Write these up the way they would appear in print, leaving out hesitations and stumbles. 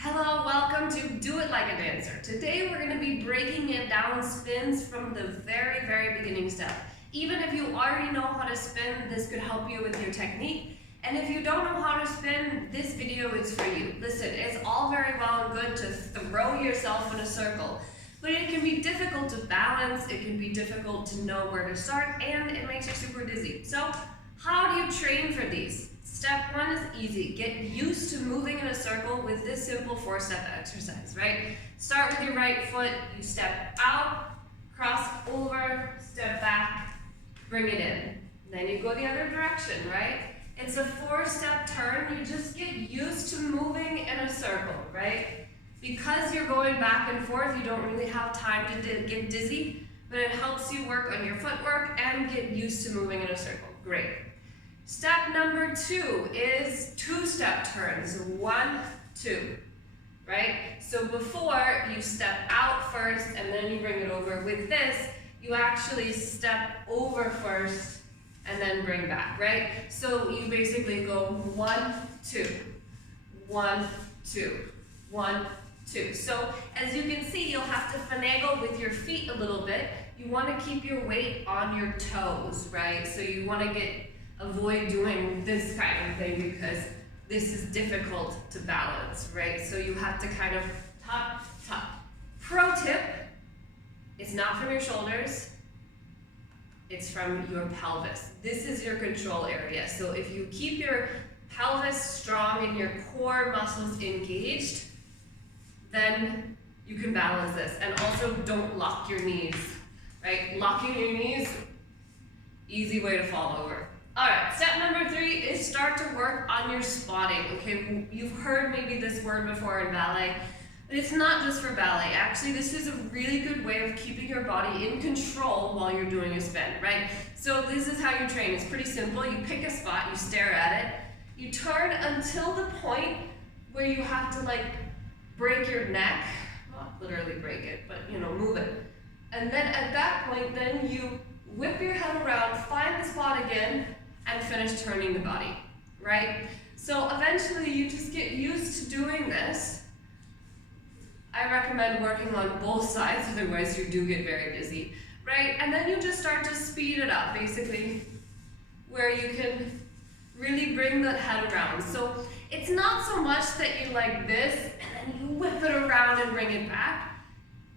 Hello, welcome to Do It Like a Dancer. Today we're going to be breaking it down spins from the very beginning step. Even if you already know how to spin, this could help you with your technique. And if you don't know how to spin, this video is for you. Listen, it's all very well and good to throw yourself in a circle, but it can be difficult to balance, it can be difficult to know where to start, and it makes you super dizzy. So how do you train for these? Step one is easy. Get used to moving in a circle with this simple 4-step exercise, right? Start with your right foot, you step out, cross over, step back, bring it in. Then you go the other direction, right? It's a 4-step turn. You just get used to moving in a circle, right? Because you're going back and forth, you don't really have time to get dizzy, but it helps you work on your footwork and get used to moving in a circle. Great. Step number 2 is 2-step turns. 1, 2, right? So before, you step out first and then you bring it over. With this, you actually step over first and then bring back, right? So you basically go 1, 2, 1, 2, 1, 2. So as you can see, you'll have to finagle with your feet a little bit. You want to keep your weight on your toes, right? So you want to avoid doing this kind of thing because this is difficult to balance, right? So you have to kind of top. Pro tip, it's not from your shoulders, it's from your pelvis. This is your control area. So if you keep your pelvis strong and your core muscles engaged, then you can balance this. And also don't lock your knees, right? Locking your knees, easy way to fall over. All right, step number 3 is start to work on your spotting. Okay, you've heard maybe this word before in ballet, but it's not just for ballet. Actually, this is a really good way of keeping your body in control while you're doing a spin, right? So this is how you train. It's pretty simple. You pick a spot, you stare at it, you turn until the point where you have to like break your neck, not literally break it, but move it. And then at that point, then you whip your head around, find the spot again, and finish turning the body, right? So eventually you just get used to doing this. I recommend working on both sides, otherwise you do get very dizzy, right? And then you just start to speed it up, basically, where you can really bring the head around. So it's not so much that you like this, and then you whip it around and bring it back.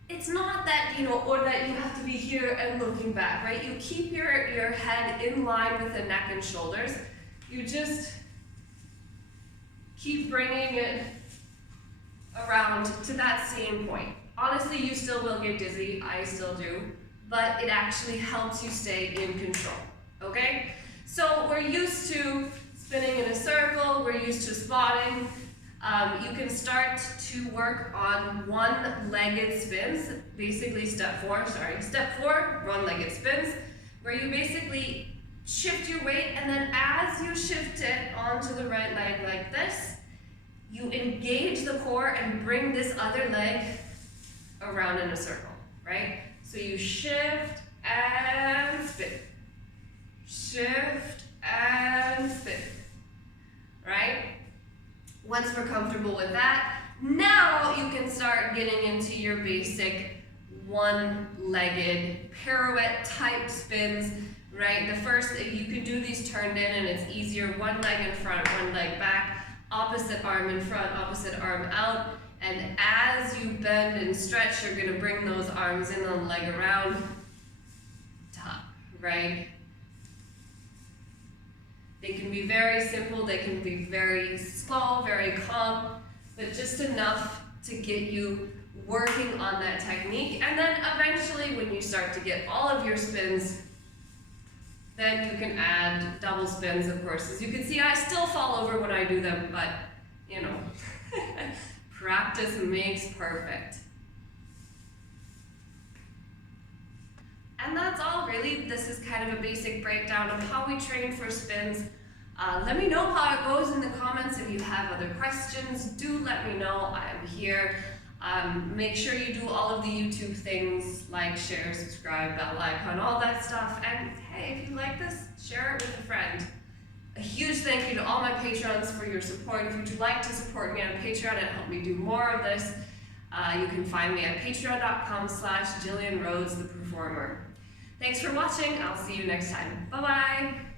It's not that, or that you have to be here and looking back, right? You keep your head in line with the neck and shoulders. You just keep bringing it around to that same point. Honestly, you still will get dizzy, I still do, but it actually helps you stay in control, okay? So we're used to spinning in a circle, we're used to spotting. You can start to work on one-legged spins, basically step 4, one-legged spins, where you basically shift your weight, and then as you shift it onto the right leg like this, you engage the core and bring this other leg around in a circle, right? So you shift and spin, shift and spin, right? Once we're comfortable with that, now you can start getting into your basic one-legged pirouette type spins, right? The first, you can do these turned in and it's easier. One leg in front, one leg back, opposite arm in front, opposite arm out. And as you bend and stretch, you're gonna bring those arms in and leg around, top, right? They can be very simple, they can be very slow, very calm, but just enough to get you working on that technique. And then eventually when you start to get all of your spins, then you can add double spins, of course. As you can see, I still fall over when I do them, but practice makes perfect. And that's all really. This is kind of a basic breakdown of how we train for spins. Let me know how it goes in the comments. If you have other questions, do let me know. I'm here. Make sure you do all of the YouTube things, like, share, subscribe, bell icon, all that stuff. And hey, if you like this, share it with a friend. A huge thank you to all my Patreons for your support. If you'd like to support me on Patreon and help me do more of this, you can find me at patreon.com/Gillian Rhodes, the performer. Thanks for watching. I'll see you next time. Bye-bye.